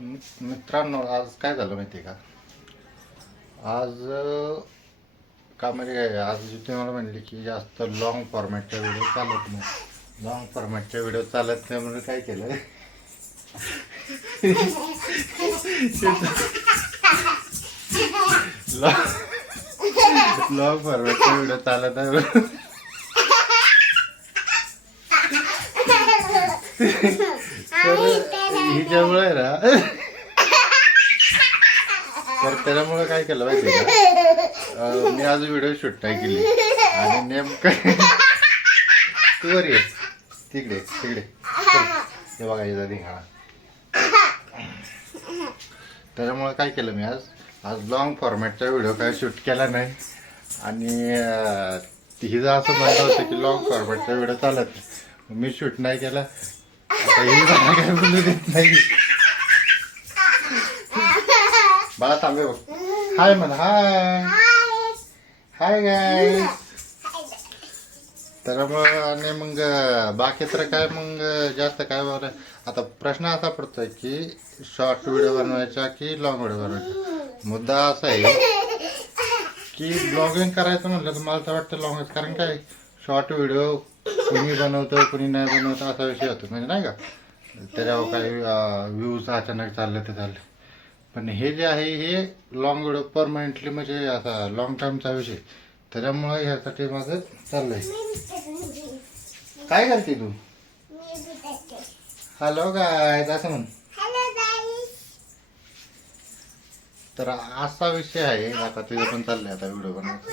मित्रांनो, आज काय झालं माहिती आहे का? आज का म्हणजे काय, आज जिथे मला म्हणली की जास्त लॉंग फॉर्मॅटच्या व्हिडिओ चालत नाही. लॉंग फॉर्मॅटच्या व्हिडिओ चालत नाही म्हणून काय केलं, लॉंग फॉर्मॅटच्या व्हिडिओ चालत नाही म्हणून तर हिच्यामुळे ना, तर त्याच्यामुळे काय केलं माहिती का, मी आज व्हिडिओ शूट नाही केली आणि नेमकं तू वर ये, तिकडे तिकडे हे बघा याचा धिंगाणा. त्याच्यामुळे काय केलं मी आज आज लॉंग फॉर्मॅटचा व्हिडिओ काय शूट केला नाही. आणि हिचं असं म्हणलं होतं की लॉंग फॉर्मॅटचा व्हिडिओ चालत नाही, मी शूट नाही केला. आता ही मला काय बोलू देत नाही. बाळा थांबे बघ, हाय म्हण, हाय हाय गाय. तर मग आणि मग बाकी तर काय मग जास्त काय बरं. आता प्रश्न असा पडतोय की शॉर्ट व्हिडिओ बनवायचा की लॉंग व्हिडिओ बनवायचा. मुद्दा असा आहे की ब्लॉगिंग करायचं म्हटलं तर मला तर वाटतं लॉंगच, कारण काय शॉर्ट व्हिडिओ कुणी बनवतं कुणी नाही बनवतं असा विषय होतो, म्हणजे नाही का. त्याच्यावर काही व्ह्यूज अचानक चाललं ते चाललं. पण हे जे आहे हे लॉंग व्हिडिओ परमनंटली, म्हणजे असा लॉंग टर्मचा विषय. त्याच्यामुळे ह्यासाठी माझं चाललंय. काय करते तू? हॅलो गाय असं म्हण. तर असा विषय आहे. आता तुझं पण चाललंय आता व्हिडिओ बनवायचा.